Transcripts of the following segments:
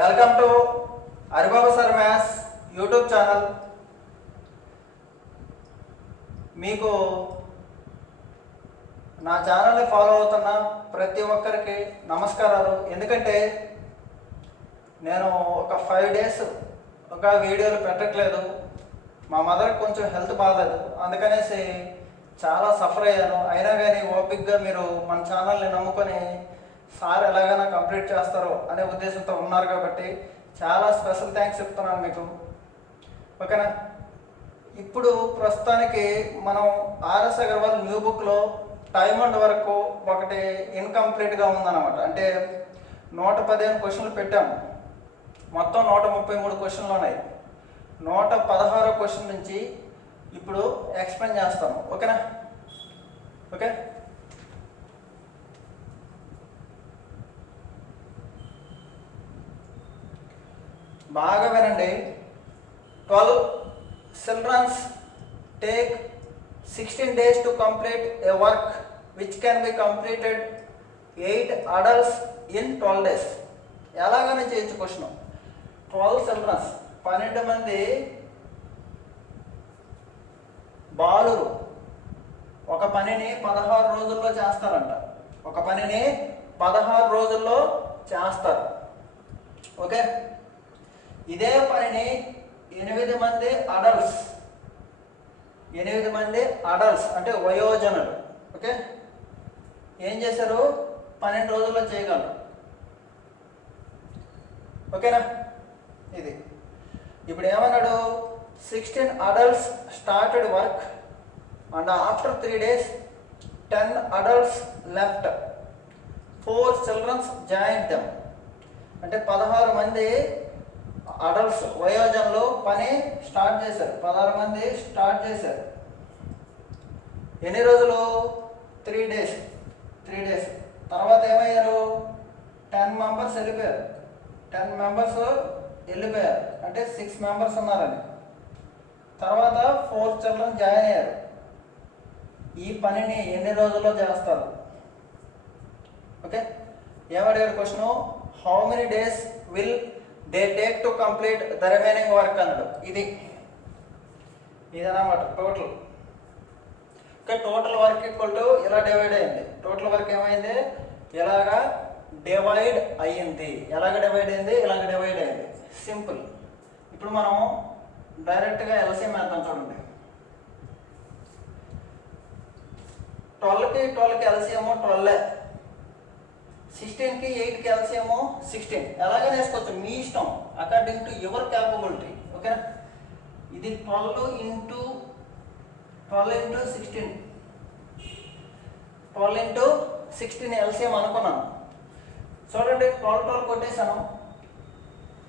Welcome to Haribabu sir maths YouTube channel. మీకు నా ఛానల్ని ఫాలో అవుతున్న ప్రతి ఒక్కరికి నమస్కారాలు. ఎందుకంటే నేను ఒక 5 days ఒక వీడియోలు పెట్టట్లేదు. మా మదర్కి కొంచెం హెల్త్ బాగాలేదు, అందుకనేసి చాలా సఫర్ అయ్యాను. అయినా కానీ ఓపిక్గా మీరు మన ఛానల్ని నమ్ముకొని సార్ ఎలాగైనా కంప్లీట్ చేస్తారు అనే ఉద్దేశంతో ఉన్నారు కాబట్టి చాలా స్పెషల్ థ్యాంక్స్ చెప్తున్నాను మీకు. ఓకేనా? ఇప్పుడు ప్రస్తుతానికి మనం ఆర్ఎస్ అగర్వాల్ న్యూ బుక్లో టైమ్ అండ్ వరకు ఒకటి ఇన్కంప్లీట్గా ఉందన్నమాట. అంటే 115 క్వశ్చన్లు పెట్టాము. మొత్తం 133 క్వశ్చన్లు ఉన్నాయి. 116వ క్వశ్చన్ నుంచి ఇప్పుడు ఎక్స్ప్లెయిన్ చేస్తాము. ఓకేనా? ఓకే, బాగా వినండి. 12 children take 16 days to complete a work which can be completed 8 adults in 12 days. ఎలాగైనా చేయొచ్చు క్వశ్చన్. 12 children 12 మంది బాలురు ఒక పనిని 16 రోజుల్లో చేస్తారంట. ఒక పనిని 16 రోజుల్లో చేస్తారు. ఓకే, ఇదే పనిని 8 మంది అడల్ట్స్, 8 మంది అడల్ట్స్ అంటే వయోజనులు, ఓకే, ఏం చేశారు? 12 రోజుల్లో చేయగలరు. ఓకేనా? ఇది ఇప్పుడు ఏమన్నాడు? 16 adults started work and after 3 days 10 adults left. 4 children joined them. అంటే 16 మంది అడల్ట్స్ వయోజనులు పని స్టార్ట్ చేశారు. 16 మంది స్టార్ట్ చేశారు. ఎన్ని రోజులు? 3 days. 3 days తర్వాత ఏమయ్యారు? 10 members వెళ్ళిపోయారు. 10 members వెళ్ళిపోయారు అంటే 6 members ఉన్నారని. తర్వాత 4 children జాయిన్ అయ్యారు. ఈ పనిని ఎన్ని రోజుల్లో చేస్తారు? ఓకే, ఏమడిగారు question? How many days will they take to complete the remaining work అన్నాడు. ఇదన్నమాట total. Okay, total work equal to ఇలా డివైడ్ అయింది. టోటల్ వర్క్ ఏమైంది? ఇలాగా డివైడ్ అయ్యింది. ఎలాగ డివైడ్ అయింది? ఇలాగ డివైడ్ అయింది. సింపుల్. ఇప్పుడు మనం డైరెక్ట్గా ఎల్సిఎం వేద్దాం. చూడండి, 12కి ఎల్సిఎం 12, 16కి 8కి ఎల్సిఎం 16. ఎలాగైనా వేసుకోవచ్చు, మీ ఇష్టం, అకార్డింగ్ టు యువర్ క్యాపబిలిటీ. ఓకేనా? ఇది 12 ఇంటూ 16, 12 ఇంటూ 16 ఎల్సిఎం అనుకున్నాను. చూడండి, 12 కొట్టేశాను,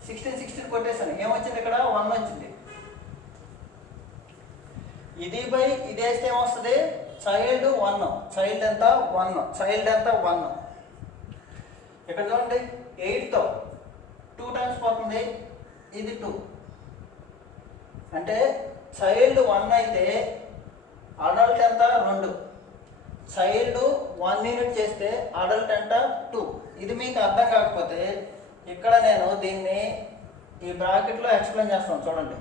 16 కొట్టేశాను. ఏమొచ్చింది? ఇక్కడ 1 వచ్చింది. ఇది బై ఇది వేస్తే ఏమొస్తుంది? చైల్డ్ 1. చైల్డ్ ఎంత? 1. చైల్డ్ ఎంత? 1. ఇక్కడ చూడండి, 8తో 2 times పోతుంది. ఇది 2 అంటే చైల్డ్ 1 అయితే అడల్ట్ ఎంత? 2. చైల్డ్ 1 యూనిట్ చేస్తే అడల్ట్ ఎంత? 2. ఇది మీకు అర్థం కాకపోతే ఇక్కడ నేను దీన్ని ఈ బ్రాకెట్లో ఎక్స్ప్లెయిన్ చేస్తాను. చూడండి,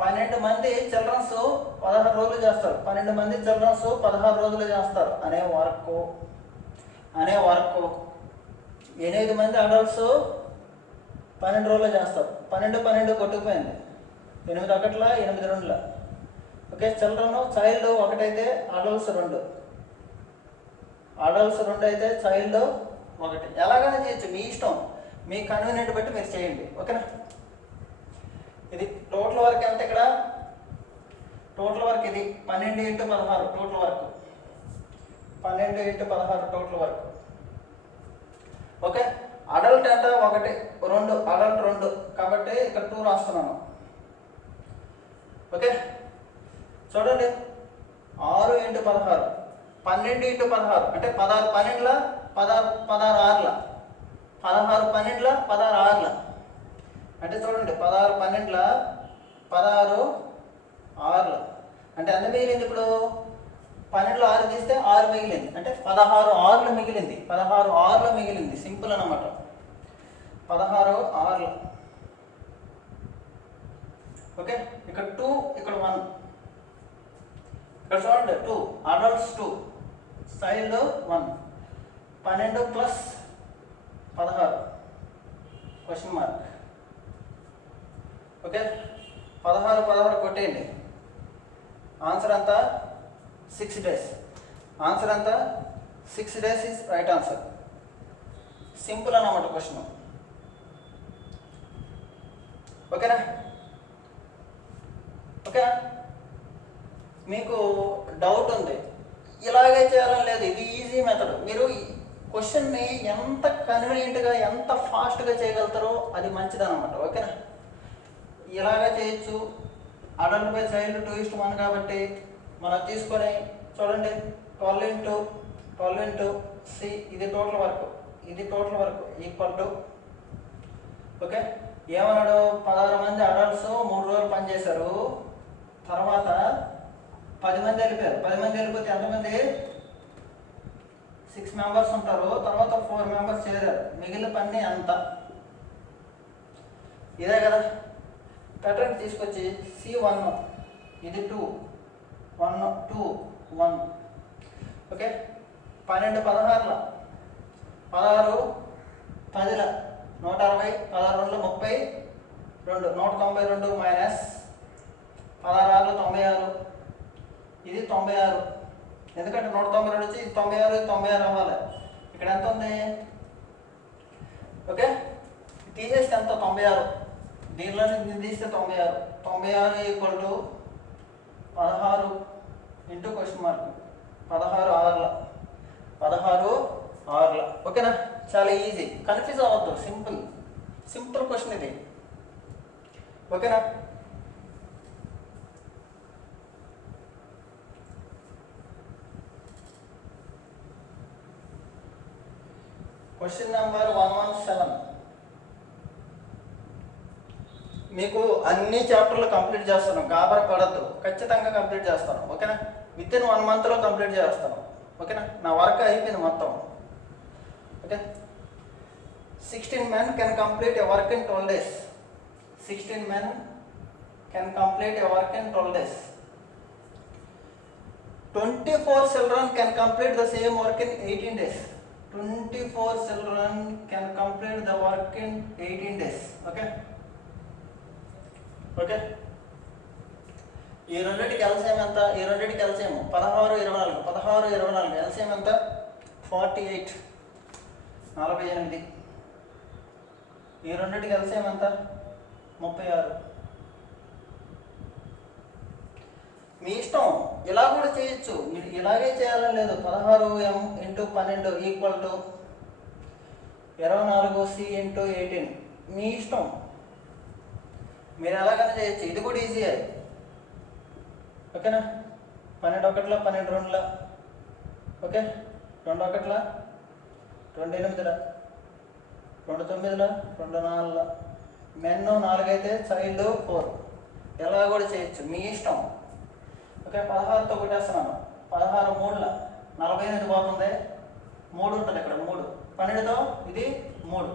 12 మంది చిల్డ్రన్స్ 16 రోజులు చేస్తారు. 12 మంది చిల్డ్రన్స్ 16 రోజులు చేస్తారు అనే వర్క్ 8 మంది అడల్ట్స్ 12 రోజులు చేస్తారు. 12 కొట్టుకుపోయింది. 8 ఒకట్ల 8 రెండుల. ఓకే, చిల్డ్రన్ చైల్డ్ 1 అయితే అడల్ట్స్ 2, అడల్ట్స్ 2 అయితే చైల్డ్ 1. ఎలాగైనా చేయొచ్చు, మీ ఇష్టం, మీ కన్వీనియంట్ బట్టి మీరు చేయండి. ఓకేనా? ఇది టోటల్ వర్క్ ఎంత? ఇక్కడ టోటల్ వర్క్ ఇది 12 × 16 total work. 12 × 16 total work. Okay, adult ఎంత? 1, 2, అడల్ట్ 2 కాబట్టి ఇక్కడ 2 రాస్తున్నాను. ఓకే, చూడండి, 6 × 16, 12 × 16 అంటే 16 12ల 16 6ల, 16 12ల 16 6ల. అంటే చూడండి, 16 12ల 16 6ల అంటే ఎంత మిగిలింది? ఇప్పుడు 12లో 6 తీస్తే 6 మిగిలింది, అంటే 16 6లు మిగిలింది. 16 6లు మిగిలింది. సింపుల్ అన్నమాట. 16 6. ఓకే, ఇక్కడ 2, ఇక్కడ 1. ఇక్కడ చూడండి 2 adults 2, child 1. 12 plus 16 question mark. Okay, 16 కొట్టేయండి. ఆన్సర్ అంతా 6 days. ఆన్సర్ అంతా 6 days is right answer. Simple అన్నమాట క్వశ్చన్. ఓకేనా? ఓకేనా? మీకు డౌట్ ఉంది, ఇలాగే చేయాలని లేదు, ఇది ఈజీ మెథడ్. మీరు క్వశ్చన్ని ఎంత కన్వీనియంట్గా ఎంత ఫాస్ట్గా చేయగలుగుతారో అది మంచిదన్నమాట. ఓకేనా? ఇలాగే చేయొచ్చు. అడల్ట్ బై చైల్డ్ 2:1 కాబట్టి మనం తీసుకొని చూడండి 12 into C, ఇది టోటల్ వర్క్, ఇది total work equal to. Okay, ఏమన్నాడు? 16 మంది అడల్ట్స్ 3 రోజులు పనిచేశారు. తర్వాత 10 మంది వెళ్ళిపోయారు. 10 మంది వెళ్ళిపోతే ఎంతమంది? 6 మెంబర్స్ ఉంటారు. తర్వాత 4 మెంబర్స్ చేరారు. మిగిలిన పని అంత ఇదే కదా. ప్యాటర్న్ తీసుకొచ్చి C1, ఇది 2, 1 2 1. ఓకే, 12 16 16 10 160, 16 32, 192 మైనస్ 16 96, ఇది 96. ఎందుకంటే 192 వచ్చి 96 96 అవ్వాలి. ఇక్కడ ఎంత ఉంది? ఓకే, తీసేస్తే ఎంత? 96. దీనిలో తీస్తే 96. 96 equal to 16 into question mark 16 6. 16 6. ఓకేనా? చాలా ఈజీ, కన్ఫ్యూజ్ అవ్వద్దు. సింపుల్ క్వశ్చన్ ఇది. ఓకేనా? Question number 117. మీకు అన్ని చాప్టర్లు కంప్లీట్ చేస్తాను, గాబరా పడద్దు, ఖచ్చితంగా కంప్లీట్ చేస్తాను. ఓకేనా? విత్ ఇన్ 1 monthలో కంప్లీట్ చేస్తాను. ఓకేనా? నా వర్క్ అయిపోయింది మొత్తం. Okay, 16 men can complete a work in 12 days. 16 men can complete a work in 12 days. 24 children can complete the same work in 18 days. 24 children can complete the work in 18 days. Okay? Okay, ఈ రెండింటికి LCM ఎంత? ఈ రెండింటికి LCM 16 24. 16 24 LCM ఎంత? 48 48. ఈ రెండింటికి LCM ఎంత? 36. మీ ఇష్టం, ఇలా కూడా చేయొచ్చు. మీరు ఇలాగే చేయాలని లేదు. 16m into 12 equal to 24C into 18. మీ ఇష్టం, మీరు ఎలాగైనా చేయొచ్చు. ఇది కూడా ఈజీ. ఓకేనా? 12 1 12 2. ఓకే, 2 1 2 8 2 9 2 4. మెన్ 4 అయితే చైల్డ్ 4. ఎలా కూడా చేయొచ్చు, మీ ఇష్టం. ఓకే, 16తో కొట్టేస్తున్నాను. 16 3 48 పోతుంది. 3 ఉంటుంది ఇక్కడ, 3. 12తో ఇది 3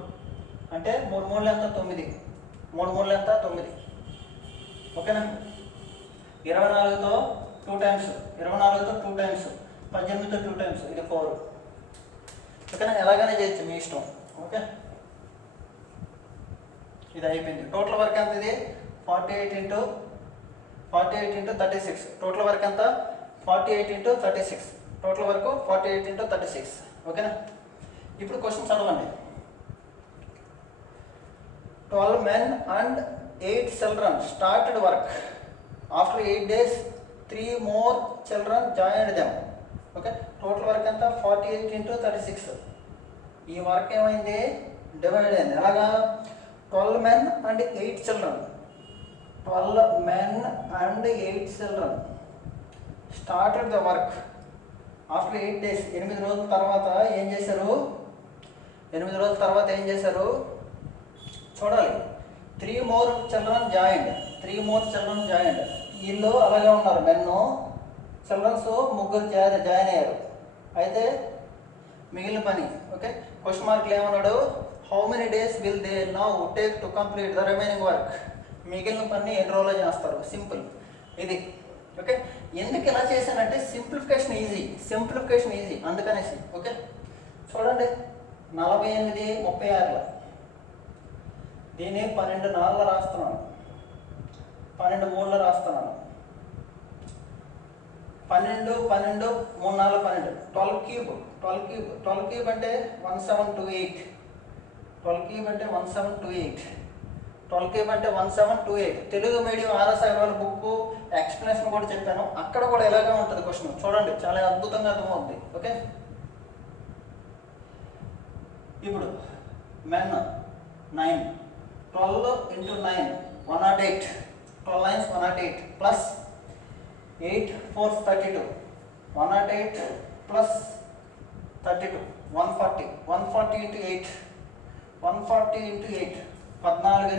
అంటే 3 3 ఎంత? 9. 3 3 ఎంత? 9. ఓకేనా? 24తో 2 టైమ్స్, 24తో 2 టైమ్స్, 18తో 2 టైమ్స్, ఇది 4. ఓకేనా? ఎలాగైనా చేయొచ్చు, మీ ఇష్టం. ఓకే, ఇది అయిపోయింది. టోటల్ వర్క్ ఎంత? ఇది 48 ఇంటూ 36. టోటల్ వర్క్ ఎంత? 48 ఇంటూ 36. Total work 48 into 36. ఓకేనా? ఇప్పుడు క్వశ్చన్ చదవండి. 12 men and 8 children started work. After 8 days, 3 more children joined them. Okay, total work ఎంత? 48 ఇంటూ 36. ఈ వర్క్ ఏమైంది? డివైడ్ అయింది. ఎలాగా? 12 men and 8 children. 12 men and 8 children started the work. After 8 days, 8 రోజుల తర్వాత ఏం చేశారు? 8 రోజుల తర్వాత ఏం చేశారు చూడాలి. 3 more children joined. 3 more children joined. వీళ్ళు అలాగే ఉన్నారు. మెన్ చిల్డ్రన్స్ 3 జాయిన్ అయ్యారు. అయితే మిగిలిన పని. ఓకే, క్వశ్చన్ మార్క్లు ఏమన్నాడు, how many days will they now take to complete the remaining work. మిగిలిన పని ఎన్ని రోజుల్లో చేస్తారు, సింపుల్ ఇది. ఓకే, ఎందుకు ఇలా చేశానంటే సింప్లిఫికేషన్ ఈజీ అందుకనేసి. ఓకే, చూడండి 48 36 దీన్ని 12 4 రాస్తున్నాను, 12 3 రాస్తున్నాను, 12 12 3 4 12 12 క్యూబ్ అంటే 1728, 12 క్యూబ్ అంటే 1728, 12 క్యూబ్ అంటే 1728. తెలుగు మీడియం ఆర్ఎస్ఐ వాళ్ళ బుక్ ఎక్స్ప్లెనేషన్ కూడా చెప్పాను, అక్కడ కూడా ఇలాగే ఉంటుంది క్వశ్చన్. చూడండి చాలా అద్భుతంగా అర్థమవుతుంది. ఓకే, ఇప్పుడు men 9, 12 into 9 108, 12 9s 108 plus 8 4 32, 108 plus 32 140, 140 into 8, 140 into 8 14 8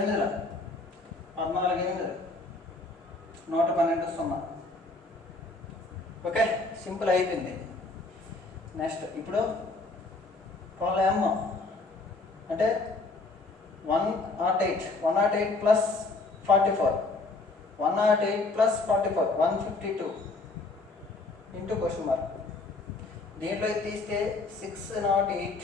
112 0. Okay, simple అయిపోయింది. నెక్స్ట్ ఇప్పుడు 12m అంటే 108 plus 44, 108 plus 44 152 into question mark. దీంట్లో తీస్తే 608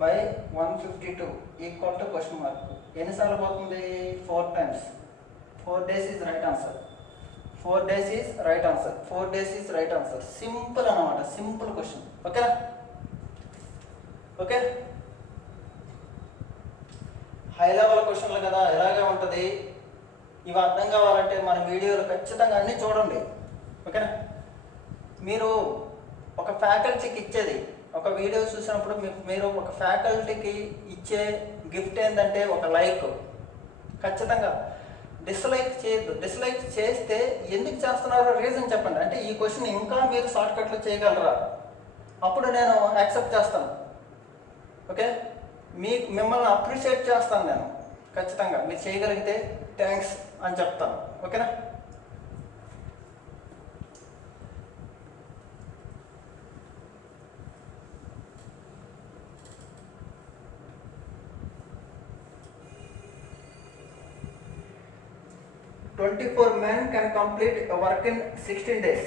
by 152 equal to question mark. ఎన్నిసార్లు పోతుంది, 4 times. 4 days is right answer. 4 days is right answer. 4 days is right answer. Simple అన్నమాట, simple question. ఓకేనా? Okay, high level క్వశ్చన్లు కదా, ఎలాగే ఉంటుంది. ఇవి అర్థం కావాలంటే మన వీడియోలు ఖచ్చితంగా అన్నీ చూడండి. ఓకేనా? మీరు ఒక ఫ్యాకల్టీకి ఇచ్చేది, ఒక వీడియో చూసినప్పుడు మీరు ఒక ఫ్యాకల్టీకి ఇచ్చే గిఫ్ట్ ఏంటంటే ఒక లైక్. ఖచ్చితంగా డిస్లైక్ చేయొద్దు. డిస్లైక్ చేస్తే ఎందుకు చేస్తున్నారో రీజన్ చెప్పండి. అంటే ఈ క్వశ్చన్ ఇంకా మీరు షార్ట్కట్లో చేయగలరా, అప్పుడు నేను యాక్సెప్ట్ చేస్తాను. ఓకే, మిమ్మల్ని అప్రిషియేట్ చేస్తాను నేను ఖచ్చితంగా. మీరు చేయగలిగితే థ్యాంక్స్ అని చెప్తాను. ఓకేనా? "24 men can complete a work in 16 days."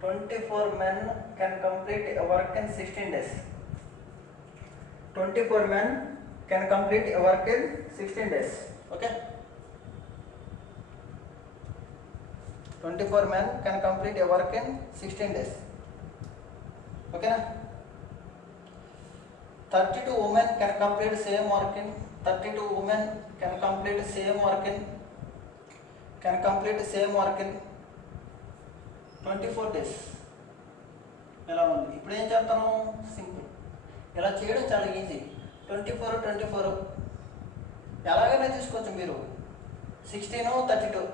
24 men can complete a work in 16 days. 24 men can complete a work in 16 days. Okay? 24 men can complete a work in 16 days. Okay na? 32 women can complete same work in 32 women can complete same work in 24 days. ఎలా ఉంది? ఇప్పుడు ఏం చేస్తాను, simple. ఇలా చేయడం చాలా easy. 24 ఎలాగైనా తీసుకోవచ్చు మీరు. 16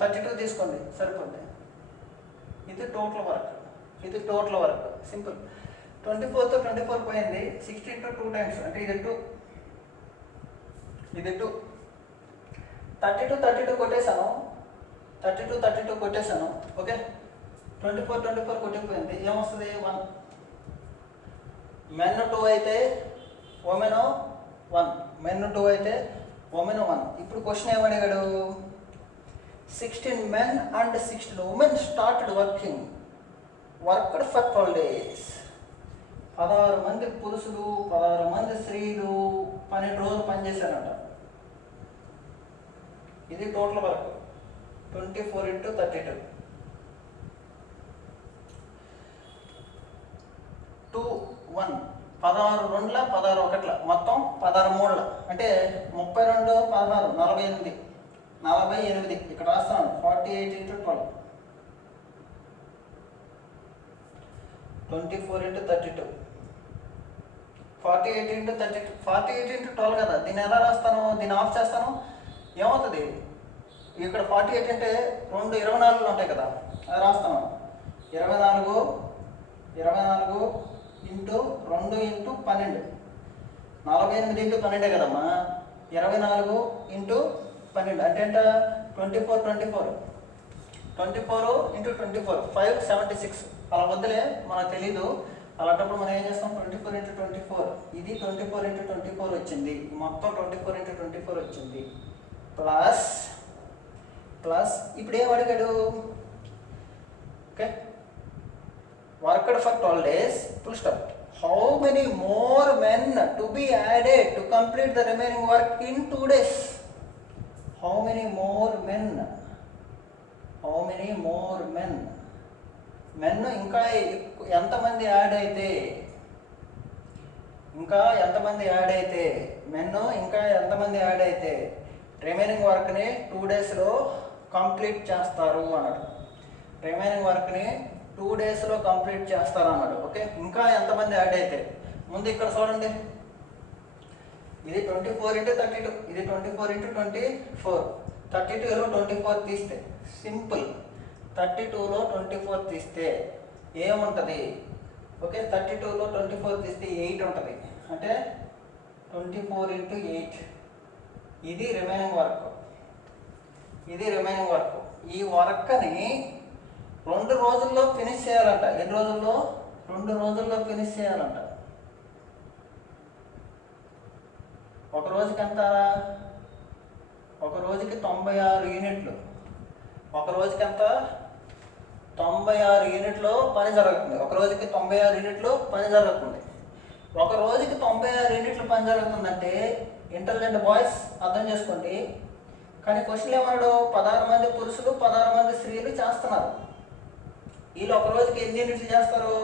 32 తీసుకోండి సరిపోద్ది. ఇది టోటల్ వర్క్ సింపుల్. 24తో 24 పోయింది, 16 2 times అంటే ఇది 2, ఇది 2. 32 కొట్టేశాను, 32 కొట్టేశాను. ఓకే, 24 కొట్టిపోయింది. ఏమొస్తుంది, 1. మెన్ 2 అయితే ఉమెన్ 1, మెన్ 2 అయితే ఉమెన్ 1. ఇప్పుడు question ఏమడిగాడు, 16 men and 16 women started worked for 12 days. 16 మంది పురుషులు 16 మంది స్త్రీలు 12 రోజులు పనిచేశారంట. ఇది టోటల్ వర్క్. 24 into 32 2 1 16 2ల 16 1ల మొత్తం 16 3ల అంటే 32 16 48 ఇక్కడ రాస్తాను. 48 into 12 24 into 32 48 into 32 48 into 12 కదా. దీన్ని ఎలా రాస్తాను, దీన్ని ఆఫ్ చేస్తాను, ఏమవుతుంది ఇక్కడ 48 అంటే 2 24 ఉంటాయి కదా, అది రాస్తాను. 24 into 2 into 12 48 into 12 కదమ్మా. 24 into 12 అంటే ఎంత, 24 into 24 576. అలా వద్దులే, మనకు తెలీదు. అలాంటప్పుడు మనం ఏం చేస్తాం, 24 × 24, ఇది 24 × 24 వచ్చింది, మొత్తం 24 × 24 వచ్చింది, ప్లస్ ప్లస్ ఇప్పుడు ఏం అడిగాడు, okay, worked for 12 days, full stop. How many more men to be added to complete the remaining work in 2 days? How many more men, how many more men, men ఇంకా ఎంతమంది add అయితే, ఇంకా ఎంతమంది add అయితే, men ఇంకా ఎంతమంది add అయితే remaining వర్క్ని 2 daysలో కంప్లీట్ చేస్తారు అన్నాడు. రిమైనింగ్ వర్క్ని 2 daysలో కంప్లీట్ చేస్తారు అన్నాడు. ఓకే, ఇంకా ఎంతమంది యాడ్ అయితే, ముందు ఇక్కడ చూడండి, ఇది 24 × 32, ఇది 24 × 24, 32లో 24 తీస్తే సింపుల్, 32లో 24 తీస్తే ఏముంటుంది, ఓకే, 32లో 24 తీస్తే 8 ఉంటుంది, అంటే 24 × 8, ఇది రిమైనింగ్ వర్క్, ఇది రిమైనింగ్ వర్క్. ఈ వర్క్ని 2 రోజుల్లో ఫినిష్ చేయాలంట. ఎన్ని రోజుల్లో, 2 రోజుల్లో ఫినిష్ చేయాలంట. ఒక రోజుకి ఎంత, ఒక రోజుకి 96 యూనిట్లు, ఒక రోజుకి ఎంత, 96 యూనిట్లో పని జరుగుతుంది, ఒక రోజుకి 96 యూనిట్లు పని జరుగుతుంది. ఒక రోజుకి 96 యూనిట్లు పని జరుగుతుందంటే ఇంటెలిజెంట్ బాయ్స్ అర్థం చేసుకోండి. కానీ క్వశ్చన్ ఏమన్నాడు, 16 మంది పురుషులు 16 మంది స్త్రీలు చేస్తున్నారు. వీళ్ళు ఒక రోజుకి ఎన్ని యూనిట్లు చేస్తారు,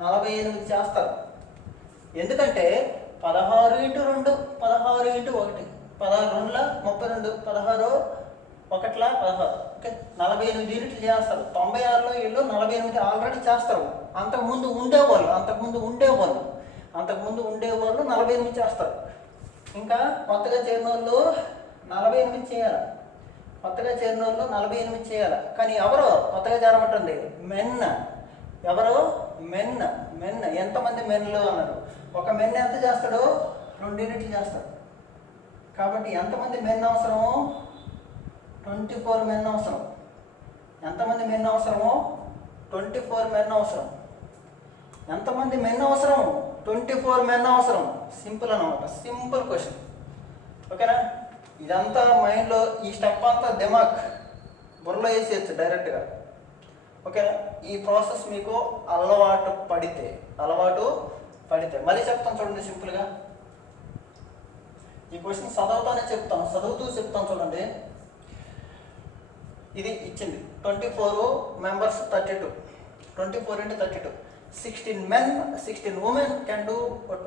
48 చేస్తారు. ఎందుకంటే 16 × 2, 16 × 1, 16 2 32, 16 1 16, ఓకే, 48 యూనిట్లు చేస్తారు. 96లో వీళ్ళు 48 ఆల్రెడీ చేస్తారు. అంతకుముందు ఉండేవాళ్ళు 48 చేస్తారు. ఇంకా కొత్తగా చేరిన వాళ్ళు 48 చేయాలి, కొత్తగా చేరిన వాళ్ళు 48 చేయాలి. కానీ ఎవరో కొత్తగా చేరబట్టుంది, మెన్. ఎవరు, మెన్. మెన్ ఎంతమంది మెన్లు అన్నారు, ఒక మెన్ ఎంత చేస్తాడు, 2 యూనిట్లు చేస్తాడు. కాబట్టి ఎంతమంది మెన్ అవసరము, 24 మెన్ అవసరం. ఎంతమంది మెన్ అవసరము, 24 మెన్ అవసరం. ఎంతమంది మెన్ అవసరం, 24 మెన్ అవసరం. సింపుల్ అన్నమాట, సింపుల్ క్వశ్చన్. ఓకేనా, ఇదంతా మైండ్లో, ఈ స్టెప్ అంతా దిమాగ్ బుర్రలో వేసేయచ్చు డైరెక్ట్గా. ఓకేనా, ఈ ప్రాసెస్ మీకు అలవాటు పడితే మళ్ళీ చెప్తాను చూడండి సింపుల్గా. ఈ క్వశ్చన్ చదువుతూ చెప్తాను చూడండి. ఇది ఇచ్చింది 24 members 32, 24 × 32, 16 men 16 women can do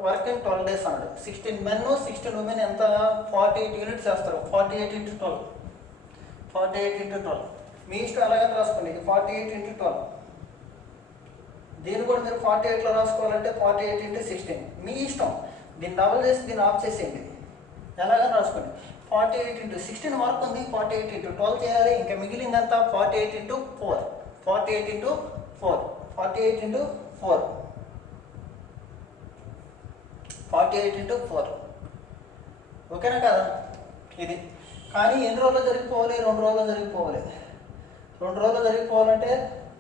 work in 12 days అన్నాడు. 16 men 16 women ఎంత, 48 యూనిట్స్ చేస్తారు. 48 × 12, 48 × 12 మీ ఇష్టం ఎలాగైనా రాసుకోండి. ఇది 48 × 12, దీన్ని కూడా మీరు 48లో రాసుకోవాలంటే 48 × 16 మీ ఇష్టం. దీన్ని డబుల్ చేసి దీన్ని ఆఫ్ చేసేయండి, ఎలాగైనా రాసుకోండి. 48 × 16 వర్క్ ఉంది, 48 × 12 చేయాలి. ఇంకా మిగిలిందంతా 48 × 4, 48 × 4, 48 × 4, 48 × 4. ఓకేనా కదా ఇది. కానీ ఎన్ని రోజుల్లో జరిగిపోవాలి, 2 రోజుల్లో జరిగిపోవాలి. 2 రోజుల్లో జరిగిపోవాలంటే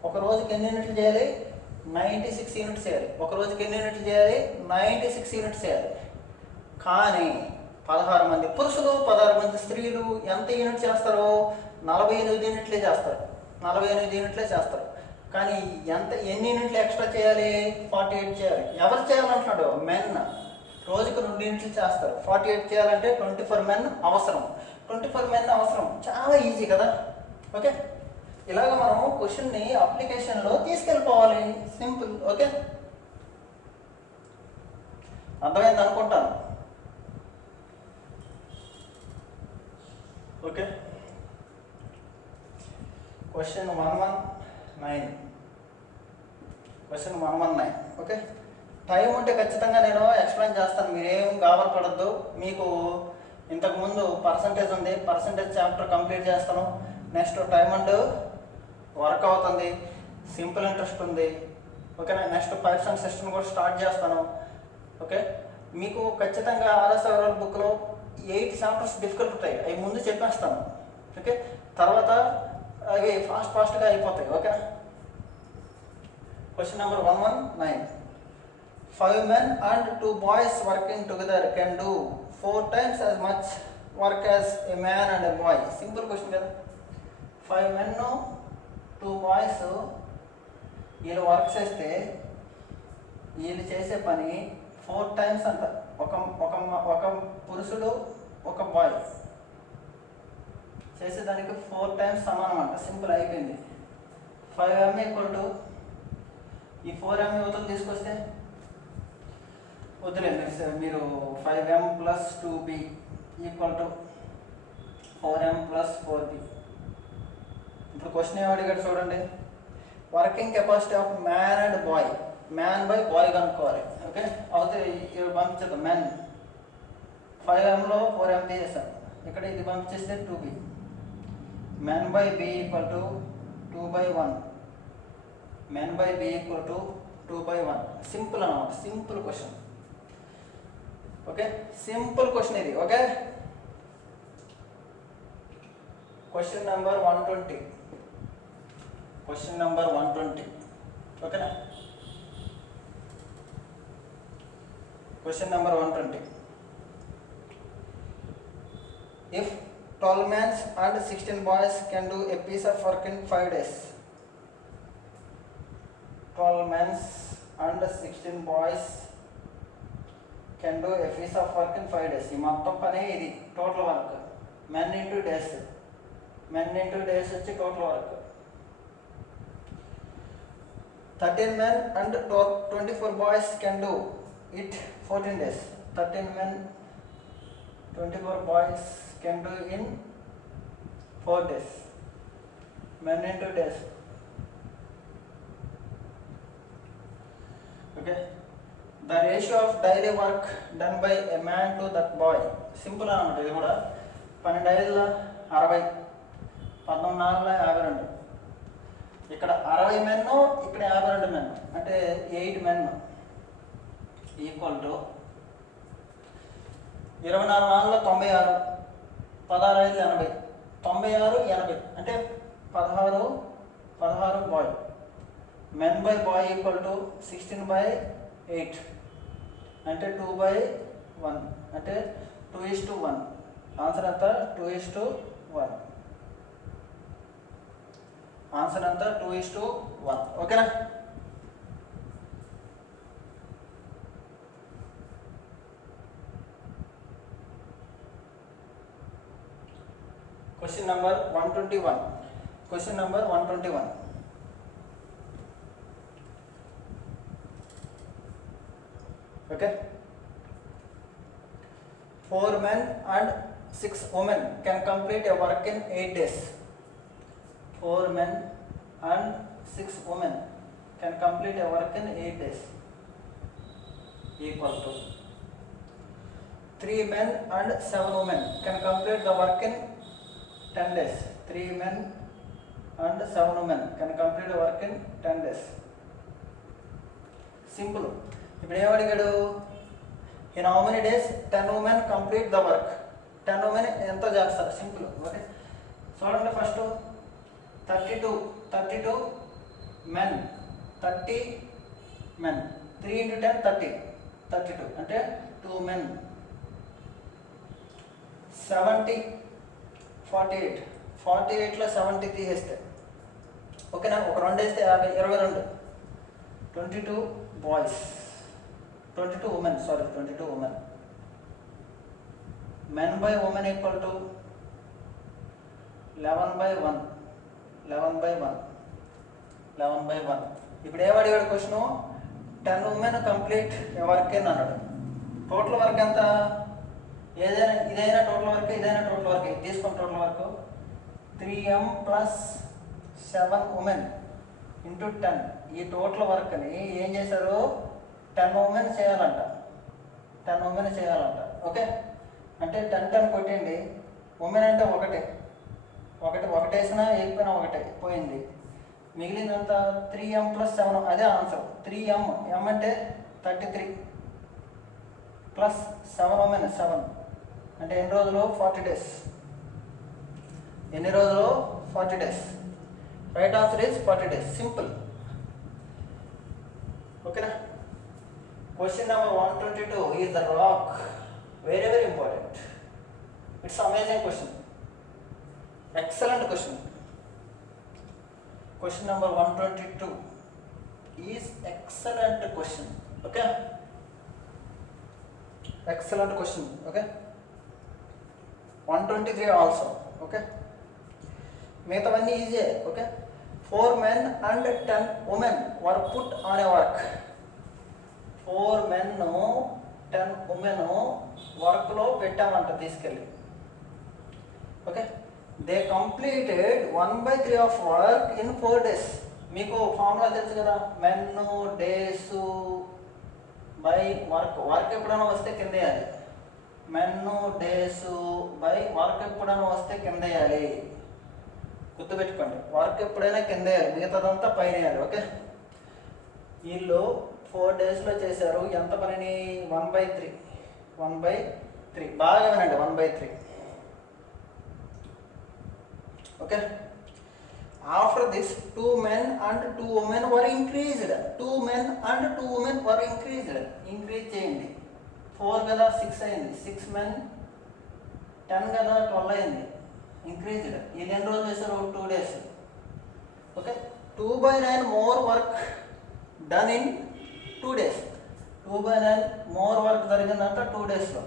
ఒక రోజుకి ఎన్ని యూనిట్లు చేయాలి, 96 యూనిట్స్ చేయాలి. ఒక రోజుకి ఎన్ని యూనిట్లు చేయాలి, 96 యూనిట్స్ చేయాలి. కానీ 16 మంది పురుషులు 16 మంది స్త్రీలు ఎంత యూనిట్ చేస్తారు, 48 యూనిట్లే చేస్తారు. 48 యూనిట్లే చేస్తారు. కానీ ఎన్ని యూనిట్లు ఎక్స్ట్రా చేయాలి, 48 చేయాలి. ఎవరు చేయాలంటున్నాడు, మెన్. రోజుకు 2 యూనిట్లు చేస్తారు. 48 చేయాలంటే 24 మెన్ అవసరం. 24 మెన్ అవసరం. చాలా ఈజీ కదా. ఓకే, ఇలాగ మనము క్వశ్చన్ని అప్లికేషన్లో తీసుకెళ్ళిపోవాలి. సింపుల్. ఓకే, అర్థమైంది అనుకుంటాను. Okay, question 119. Question 119. Okay, time ఉంటే ఖచ్చితంగా నేను ఎక్స్ప్లెయిన్ చేస్తాను, మీరేం గాబరపడద్దు. మీకు ఇంతకుముందు పర్సంటేజ్ ఉంది, పర్సంటేజ్ చాప్టర్ కంప్లీట్ చేస్తాను. నెక్స్ట్ టైం అండ్ వర్క్ అవుతుంది, సింపుల్ ఇంట్రెస్ట్ ఉంది. ఓకేనా, నెక్స్ట్ పైప్స్ అండ్ సిస్టమ్ కూడా స్టార్ట్ చేస్తాను. ఓకే, మీకు ఖచ్చితంగా ఆర్ఎస్ అగర్వాల్ బుక్లో 8 చాప్టర్స్ డిఫికల్ట్ ఉంటాయి, అవి ముందు చెప్పేస్తాను. ఓకే, తర్వాత అవి ఫాస్ట్గా అయిపోతాయి. ఓకేనా, question number 119. 5 men and 2 boys working together can do 4 times as much work as a man and a boy. Simple question కదా. 5 men 2 boys వీళ్ళు వర్క్ చేస్తే వీళ్ళు చేసే పని 4 times అంట. ఒక పురుషుడు ఒక బాయ్ చేసేదానికి 4 times సమానం అంట. సింపుల్ అయిపోయింది. 5m = ఈ 4m యువతలు తీసుకొస్తే వద్దులేదు మీరు 5m + 2b = 4m + 4b. ఇప్పుడు క్వశ్చన్ ఏమి అడిగాడు చూడండి. Working capacity of man and boy, man by boy కనుక్కోవాలి. ఓకే, అయితే పంపించదు మెన్ 5mలో 4m తీసేస్తాను. ఇక్కడ ఇది పంపించేస్తే 2b. Men by b = 2/1. Men by b = 2/1. Simple అన్నమాట, simple question. Okay, simple question ఇది. Okay, question number 120. Question number 120. ఓకేనా, question number 120. If 12 men and 16 boys can do a piece of work in 5 days. 12 men and 16 boys can do a piece of work in 5 days. ఈ మొత్తం పని ఇది total work. Men into days, men into days వచ్చి total work. 13 men and 24 boys can do it 14 days. 13 men 24 boys can do in 4 days. Men into days. Okay, the ratio of daily work done by a man to that boy. Simple అన్నమాట. ఇది కూడా 12 60, 14 52. ఇక్కడ 60 men, ఇక్కడ 52 men, అంటే 8 men = 24 96, 16 80, 96 80, అంటే 16 bye. Men bye bye = 16/8, అంటే 2/1, అంటే 2:1. Answer అంతా 2:1. ఆన్సర్ అంతా 2:1. ఓకేనా. Question number 121. Question number 121. Okay, 4 men and 6 women can complete a work in 8 days. 4 men and 6 women can complete a work in 8 days = 3 men and 7 women can complete the work in 10 days. 3 men and 7 women can complete the work in 10 days. సింపుల్. ఇప్పుడు ఏమడిగాడు, in how many days 10 women complete the work. 10 women ఎంత చేస్తారు? Simple. Okay, చూడండి. First 32 men, 30 men, 3 × 10 32, అంటే 2 men. 70 48లో 70 తీసేస్తే ఓకేనా, ఒక 2 వేస్తే 50, 22. 22 boys, 22 women, 22 women. Men by women = 11/1. 11/1. ఇప్పుడు ఏమడిగాడు క్వశ్చను, 10 women కంప్లీట్ వర్క్ అని అన్నాడు. టోటల్ వర్క్ ఎంత? ఏదైనా ఇదైనా టోటల్ వర్క్, ఇదైనా టోటల్ వర్క్. తీసుకుని టోటల్ వర్క్ 3m + 7 women × 10. ఈ టోటల్ వర్క్ని ఏం చేశారు, 10 women చేయాలంట. 10 women చేయాలంట. ఓకే, అంటే 10 కొట్టండి. ఉమెన్ అంటే ఒకటి వేసినా వేయకపోయినా ఒకటే పోయింది. మిగిలినంత 3m + 7, అదే ఆన్సర్. 3m, m అంటే 33 + 7 women 7, అంటే ఎన్ని రోజులు? 40 days. ఎన్ని రోజులు? 40 days. Right answer is 40 days. Simple. ఓకేనా. Question number 122 is the rock. Very, very important. It's amazing question. Excellent question. Question number 122 is excellent question. Okay? Excellent question. Okay? 123 also. Okay? మిగతావన్నీ easy. Okay. 4 men and 10 women were put on a work. 4 men 10 women వర్క్లో పెట్టామంట తీసుకెళ్ళి. Okay. They completed 1/3 of work in 4 days. మీకు formula తెలుసు కదా, men days by work. Work ఎప్పుడైనా వస్తే కింద వేయాలి. మెన్ డేస్ బై వర్క్ ఎప్పుడైనా వస్తే కింద వేయాలి. గుర్తుపెట్టుకోండి, వర్క్ ఎప్పుడైనా కింద వేయాలి, మిగతాదంతా పైన వేయాలి. ఓకే. వీళ్ళు 4 daysలో చేశారు ఎంత పనిని? 1/3. బాగా వినండి, 1/3. Okay. After this 2 men and 2 women were increased. 2 men and 2 women were increased. Increase చేయండి. 4 కదా 6 అయింది, 6 men 10 కదా 12 అయింది. ఇంక్రీజ్డ్. వీళ్ళు ఎన్ని రోజులు చేశారు? 2 days. Okay. 2/9 more work done in 2 days. 2/9 more work జరిగిందంట 2 daysలో.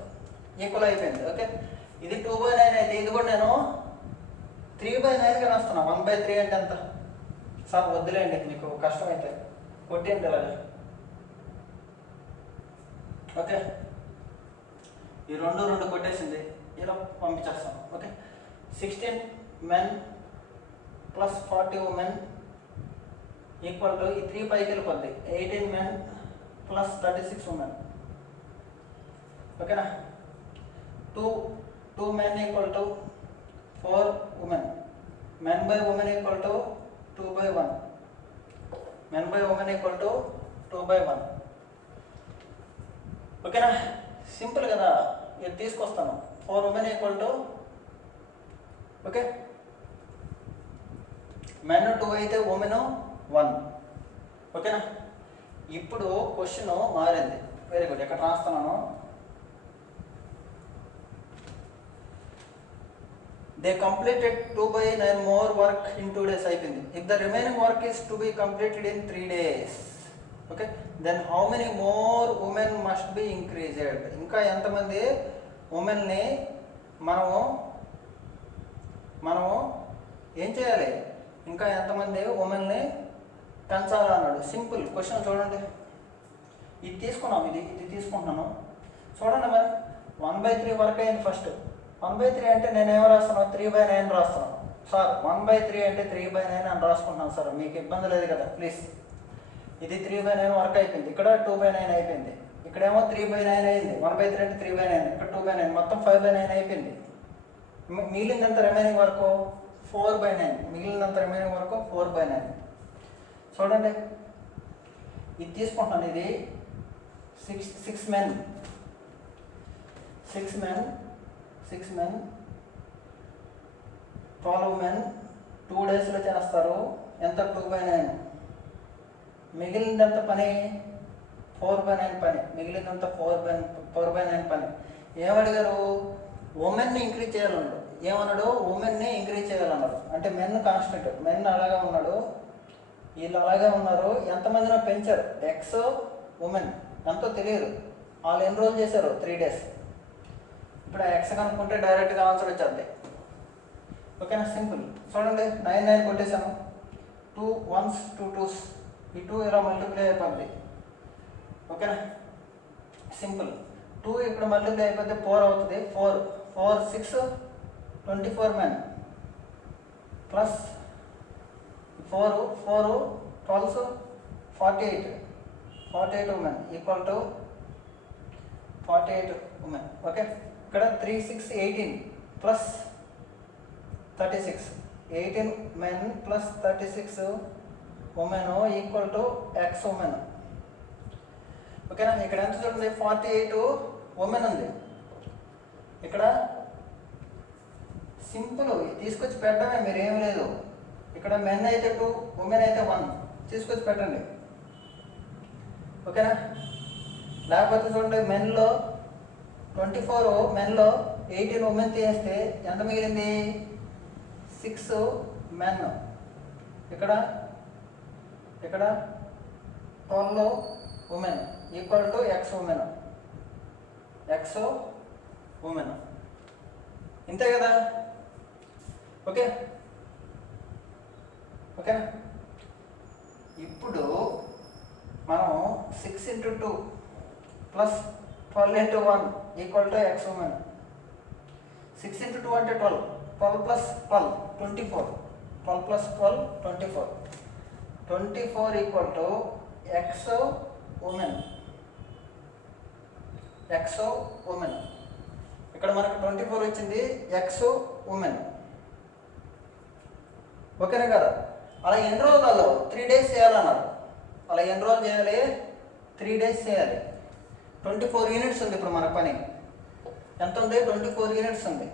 ఈక్వల్ అయిపోయింది. ఓకే. ఇది 2/9 అయితే ఇది కూడా నేను 3/9గా రాస్తున్నా. 1/3 అంటే ఎంత సార్? వద్దులేండి, మీకు కష్టమైతే కొట్టేయండి అలాగే. ఓకే. ఈ రెండు కొట్టేసింది, ఇలా పంపించేస్తాం. Okay. 16 men plus 40 women equal to ఈ 3 పైకి వెళ్ళిపోద్ది. 18 men ప్లస్ 36 women. ఓకేనా? 2 men equal to 4 women. Men by women equal to 2/1. Men by women equal to 2/1. ఓకేనా? సింపుల్ కదా, ఇది తీసుకొస్తాను. 4 women equal to, okay, men 2 అయితే ఉమెన్ 1. ఓకేనా? ఇప్పుడు క్వశ్చన్ మారింది. Very good. ఎక్కడ రాస్తున్నాను? They completed 2/9 more work in 2 days అయిపోయింది. If the remaining work is to be completed in 3 days, okay, then how many more women must be increased. ఇంకా ఎంతమంది ఉమెన్ని మనము ఏం చేయాలి? ఇంకా ఎంతమంది ఉమెన్ని పెంచాలన్నాడు. సింపుల్ క్వశ్చన్ చూడండి. ఇది తీసుకున్నాం, ఇది తీసుకుంటున్నాను. చూడండి మరి, 1/3 వర్క్ అయింది ఫస్ట్. 1/3 అంటే నేను ఏమో రాస్తున్నాను? 3/9 రాస్తున్నాను. సార్ 1/3 అంటే 3/9 అని రాసుకుంటున్నాను సార్, మీకు ఇబ్బంది లేదు కదా ప్లీజ్. ఇది 3/9 వర్క్ అయిపోయింది. ఇక్కడ 2/9 అయిపోయింది. ఇక్కడేమో 3/9 అయింది. 1/3 అంటే 3/9, ఇక్కడ 2/9, మొత్తం 5/9 అయిపోయింది. మిగిలినంత రిమైనింగ్ వరకు 4/9. మిగిలినంత రిమైనింగ్ వరకు 4/9. చూడండి, ఇది తీసుకుంటాను. ఇది 6 men 12 men 2 daysలో చేస్తారు. ఎంత? 2/9. మిగిలినంత పని 4/9 పని. మిగిలినంత 4/9 పని. ఏమడిగారు? ఉమెన్ని ఇంక్రీజ్ చేయాలన్నాడు. ఏమన్నాడు? ఉమెన్ని ఇంక్రీజ్ చేయాలన్నాడు. అంటే మెన్ కాన్స్టెంట్, మెన్ అలాగే ఉన్నాడు, వీళ్ళు అలాగే ఉన్నారు. ఎంతమందినో పెంచారు. ఎక్స్ ఉమెన్ ఎంతో తెలియదు. వాళ్ళు ఎన్ని రోజులు చేశారు? 3 days. ఇప్పుడు ఎక్స్ కనుక్కుంటే డైరెక్ట్గా ఆన్సర్ వచ్చేది. ఓకేనా? సింపుల్. చూడండి, 9 కొట్టేశాను. 2 1s 2 2s. ఈ 2 ఇలా మల్టిప్లై అయిపోద్ది. ఓకేనా? సింపుల్. 2 ఇప్పుడు మల్టిప్లై అయిపోతే 4 అవుతుంది. 4 6 24 men plus 4 12 48 women equal to 48 women. Okay. ఇక్కడ 3 6 18 plus 36. 18 men plus 36 women equal to X women. ఓకేనా? ఇక్కడ ఎంత చూడండి, 48 women ఉంది. ఇక్కడ సింపుల్ తీసుకొచ్చి పెట్టడమే, మీరు ఏం లేదు. ఇక్కడ మెన్ అయితే 2, ఉమెన్ అయితే 1 తీసుకొచ్చి పెట్టండి. ఓకేనా? లేకపోతే చూడండి మెన్లో 24 మెన్లో 18 ఉమెన్ తీసేస్తే ఎంత మిగిలింది? 6 మెన్. ఇక్కడ 12 women equal to X women. ఇంతే కదా? ఓకేనా? ఇప్పుడు మనం 6 × 2 plus 12 × 1 equal to X women. 6 × 2 అంటే 12, 12 plus 12 24, 12 plus 12 24, 24 equal to X women. ఇక్కడ మనకు 24 వచ్చింది, X ఉమెన్. ఓకేనా కదా? అలా ఎన్ని రోజులలో 3 డేస్ చేయాలన్నారు. అలా ఎన్ని రోజులు చేయాలి? 3 డేస్ చేయాలి. 24 యూనిట్స్ ఉంది. ఇప్పుడు మన పని ఎంత ఉంది? 24 యూనిట్స్ ఉంది.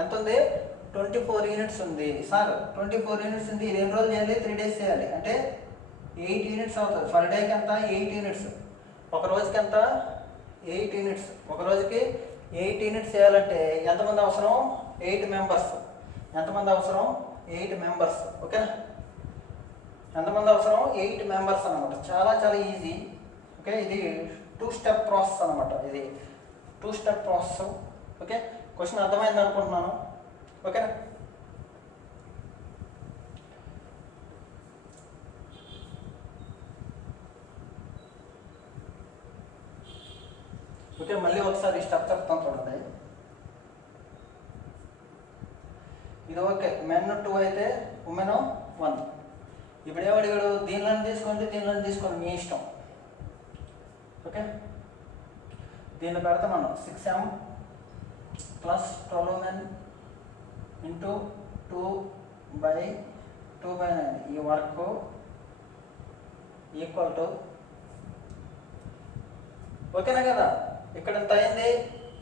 ఎంత ఉంది? 24 యూనిట్స్ ఉంది. సార్ 24 యూనిట్స్ ఉంది, ఇది ఎన్ని రోజులు చేయాలి? 3 డేస్ చేయాలి అంటే 8 యూనిట్స్ అవుతుంది. పర్ డేకి ఎంత? 8 యూనిట్స్. ఒక రోజుకి ఎంత? 8 యూనిట్స్. ఒక రోజుకి 8 యూనిట్స్ చేయాలంటే ఎంతమంది అవసరం? 8 మెంబర్స్. ఎంతమంది అవసరం? 8 మెంబర్స్. ఓకేనా? ఎంతమంది అవసరం? 8 మెంబర్స్ అనమాట. చాలా చాలా ఈజీ. ఓకే, ఇది 2 స్టెప్ ప్రాసెస్ అనమాట. ఇది 2 స్టెప్ ప్రాసెస్. ఓకే, క్వశ్చన్ అర్థమైంది అనుకుంటున్నాను. ఓకేనా? ఓకే, మళ్ళీ ఒకసారి స్టెప్ చెప్తాను చూడండి. ఇది ఓకే, మెన్ 2 అయితే ఉమెన్ 1. ఇప్పుడు ఏమడిగాడు? దీనిలో తీసుకోండి, దీనిలో తీసుకోండి, మీ ఇష్టం. ఓకే, దీన్ని పెడతాం మనం. 6m ప్లస్ 12 ఉమెన్ ఇంటూ 2/9 ఈ వర్క్ ఈక్వల్ టు, ఓకేనా కదా? ఇక్కడ ఎంత అయింది,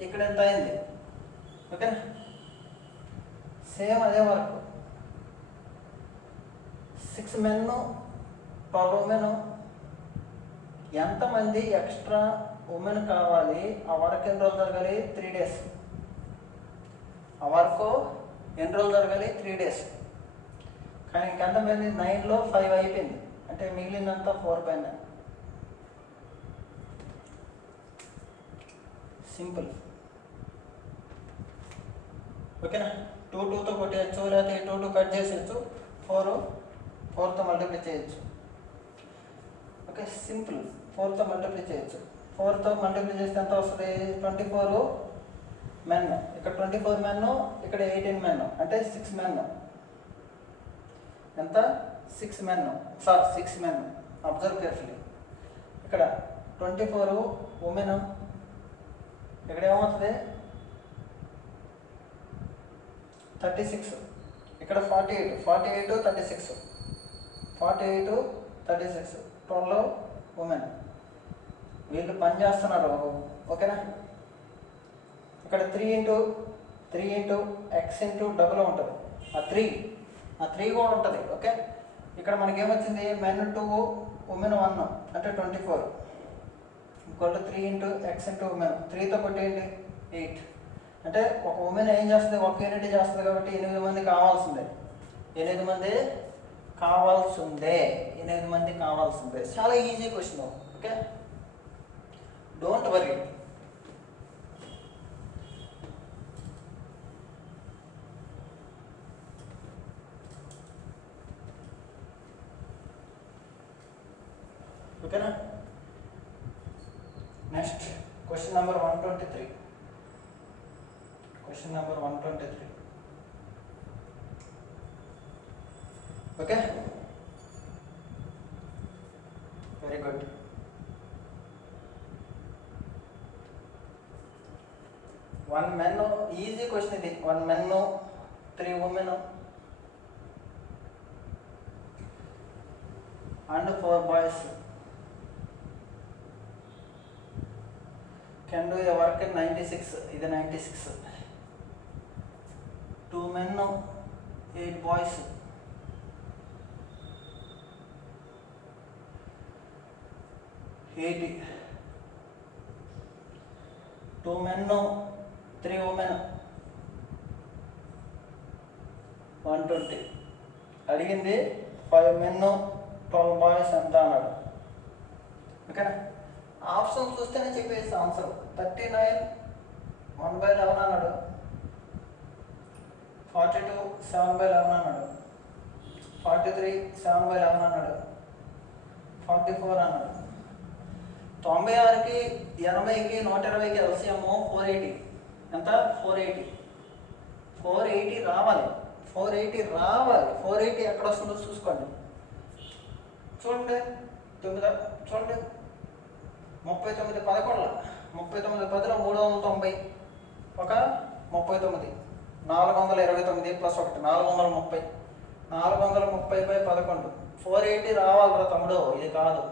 ఇక్కడ ఎంత అయింది. ఓకేనా? సేమ్ అదే వర్క్. 6 men 12 women. ఎంతమంది ఎక్స్ట్రా ఉమెన్ కావాలి? ఆ వర్క్ ఎన్ని రోజులు జరగాలి? 3 డేస్. ఆ వర్క్ ఎన్ని రోజులు జరగాలి? 3 డేస్. కానీ ఇంకెంతమంది? 9లో 5 అయిపోయింది అంటే మిగిలిందంతా 4/9. సింపుల్. ఓకేనా? 2తో కొట్టేయచ్చు, లేకపోతే 2 కట్ చేసేయచ్చు, 4తో మల్టిప్లై చేయొచ్చు. Okay, simple. 4తో మల్టిప్లై చేయొచ్చు. 4తో మల్టిప్లై చేస్తే ఎంత వస్తుంది? 24 మెన్. ఇక్కడ 24 మెన్, ఇక్కడ 18 మెన్ అంటే 6 మెన్. ఎంత? 6 men. Sir 6 men. Observe carefully. ఇక్కడ 24 ఉమెన్, ఇక్కడ ఏమవుతుంది? 36. ఇక్కడ 48, 36, 12 ఉమెన్. వీళ్ళు పని చేస్తున్నారు. ఓకేనా? ఇక్కడ 3 × X × డబుల్ ఉంటుంది. ఆ 3 కూడా ఉంటుంది. ఓకే, ఇక్కడ మనకి ఏమొచ్చింది? మెన్ 2 ఉమెన్ 1 అంటే 24 ఈక్వల్ టు 3 × X × ఉమెన్. 3తో కొట్టేయండి, 8. అంటే ఒక ఉమెన్ ఏం చేస్తుంది? ఒక యూనిట్ చేస్తుంది కాబట్టి 8 మంది కావాల్సిందే. 8 మంది కావాల్సిందే. చాలా easy question. Okay, don't worry. ఓకేనా? Next question number 123. Okay, very good. One men, easy question ఇది. 1 men 3 women and 4 boys can do a work in 96. ఇది 96. 2 men 8 boys. 2 men 3 women 120. అడిగింది 5 men 12 boys ఎంత అన్నాడు. ఓకేనా, ఆప్షన్ చూస్తేనే చెప్పేసి answer. 39 1/11 అన్నాడు, 42 7/11 అన్నాడు, 43 7/11 అన్నాడు, 44 అన్నాడు. 96కి 80కి 120కి ఎల్సిఎం 480. ఎంత? 480. 480 రావాలి. 480 ఎక్కడ వస్తుందో చూసుకోండి. చూడండి 9 చూడండి 39 11 39 10లో 390 ఒక 39 429 ప్లస్ 1 430 430/11. 480 రావాలిరా తమ్ముడు, ఇది కాదు.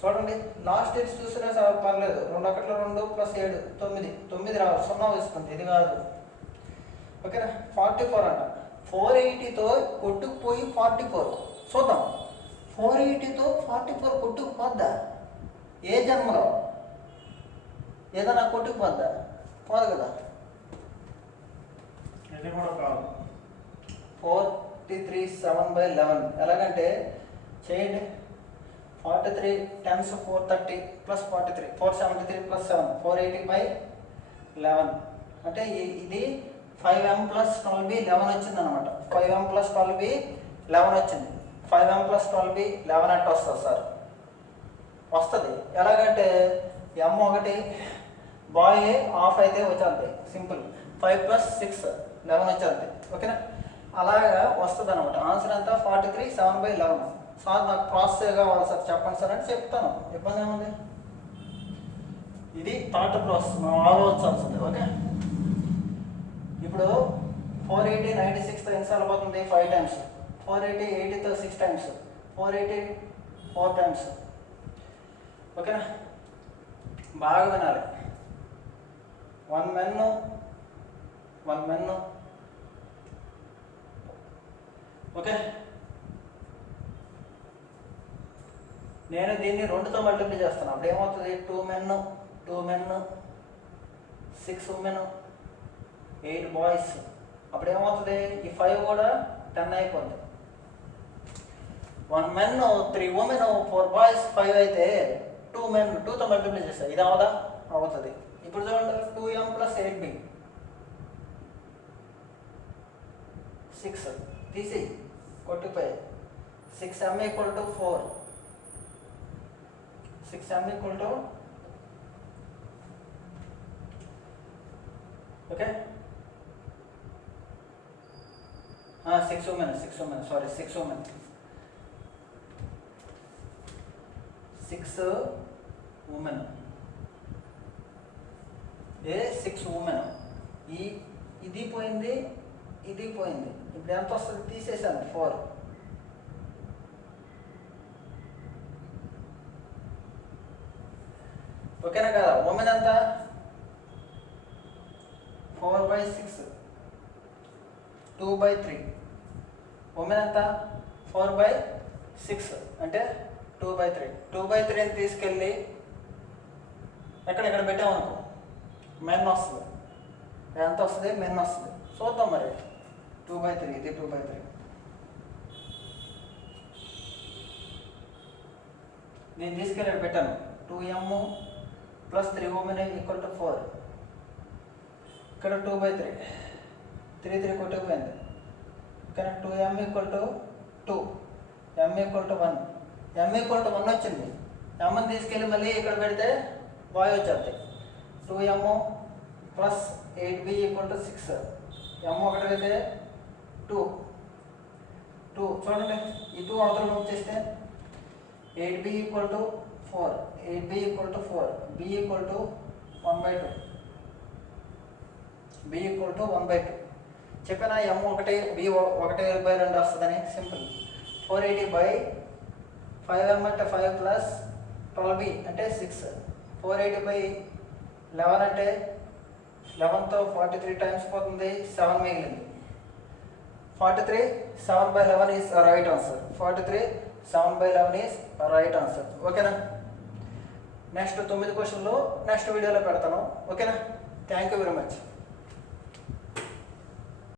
చూడండి లాస్ట్ ఇయర్ చూసినా సార్ పర్లేదు, 2 1 2 ప్లస్ 7 9 రావాలి, 0 వస్తుంది, ఇది కాదు. ఓకేనా, 44 అంట. 480తో కొట్టుకుపోయి 44 చూద్దాం. 480తో 44 కొట్టుకుపోద్దా? ఏ జన్మలో ఏదైనా కొట్టుకుపోద్దా? పోదు కదా. ఇది కూడా కాదు. 43 7/11 ఎలాగంటే చేయండి. 43 10s 430 ప్లస్ 43 473 ప్లస్ 7 480/11 అంటే ఇది 5m ప్లస్ 12b 11 వచ్చింది అనమాట. 5m ప్లస్ 12b 11 వచ్చింది. 5m ప్లస్ 12b 11 అంటే వస్తుంది సార్, వస్తుంది. ఎలాగంటే m1 బాయ్ ఆఫ్ అయితే వచ్చేది, సింపుల్. 5 ప్లస్ 6 11 వచ్చేది. ఓకేనా, అలాగా వస్తుంది అనమాట. ఆన్సర్ అంతా 43 7/11. సార్ నాకు ప్రాసెస్ కావాలి సార్ చెప్పండి సార్ అంటే చెప్తాను, ఇబ్బంది ఏముంది. ఇది థాట్ ప్రాసెస్, మనం ఆలోచించాల్సింది. ఓకే, ఇప్పుడు 480 96తో ఎన్నిసార్లు పోతుంది? 5 times. 480 80తో 6 times. 480 4 times. ఓకేనా, బాగా వినాలి. 1 men ఓకే, నేను దీన్ని 2తో మల్టిప్లై చేస్తాను. అప్పుడు ఏమవుతుంది? 2 men 6 women 8 boys. అప్పుడు ఏమవుతుంది? ఈ 5 కూడా 10 అయిపోతుంది. 1 men 3 women 4 boys 5 అయితే 2 men 2తో మల్టిప్లై చేస్తాను. ఇది అవదా? అవుతుంది. ఇప్పుడు చూడండి 2m ప్లస్ 8b 6 తీసి కొట్టుకుపోయి 6m = 4. 6m = okay 6 women sorry 6 women 6 women 6 women. ఇది పోయింది, ఇది పోయింది. ఇప్పుడు ఎంత వస్తుంది? తీసేసాను 4. ఓకేనా కదా? ఉమెన్ ఎంత? 4/6 2/3. ఉమెన్ ఎంత? 4/6 అంటే 2/3. 2/3 తీసుకెళ్ళి ఎక్కడ పెట్టామనుకో మెన్ వస్తుంది. ఎంత వస్తుంది? మెన్ వస్తుంది. చూద్దాం మరి. 2/3 ఇది 2/3. నేను తీసుకెళ్ళి పెట్టాను. 2m plus 3 women = 4. ఇక్కడ 2/3 3 కొట్టుకుపోయింది. ఇక్కడ 2m = 2 m = 1. m = 1 వచ్చింది. m తీసుకెళ్ళి మళ్ళీ ఇక్కడ పెడితే బాయ్ వచ్చేది. 2m plus 8b = 6. m ఒకటి అయితే 2 చూడండి. ఈ 2 అవతల పంపించేస్తే 8b = 4 8b = 4 b = 1/2 b = 1/2. చెప్పినా m 1 b 1/2 వస్తుందని. సింపుల్. 480/5m అంటే 5 ప్లస్ 12b అంటే 6. 480/11 అంటే 11తో 43 టైమ్స్ పోతుంది, 7 మిగిలింది. 43 7/11 is right answer. 43 7/11 is right answer. ఓకేనా? నెక్స్ట్ 9 క్వశ్చన్లు నెక్స్ట్ వీడియోలో పెడతాను. ఓకేనా? Thank you very much.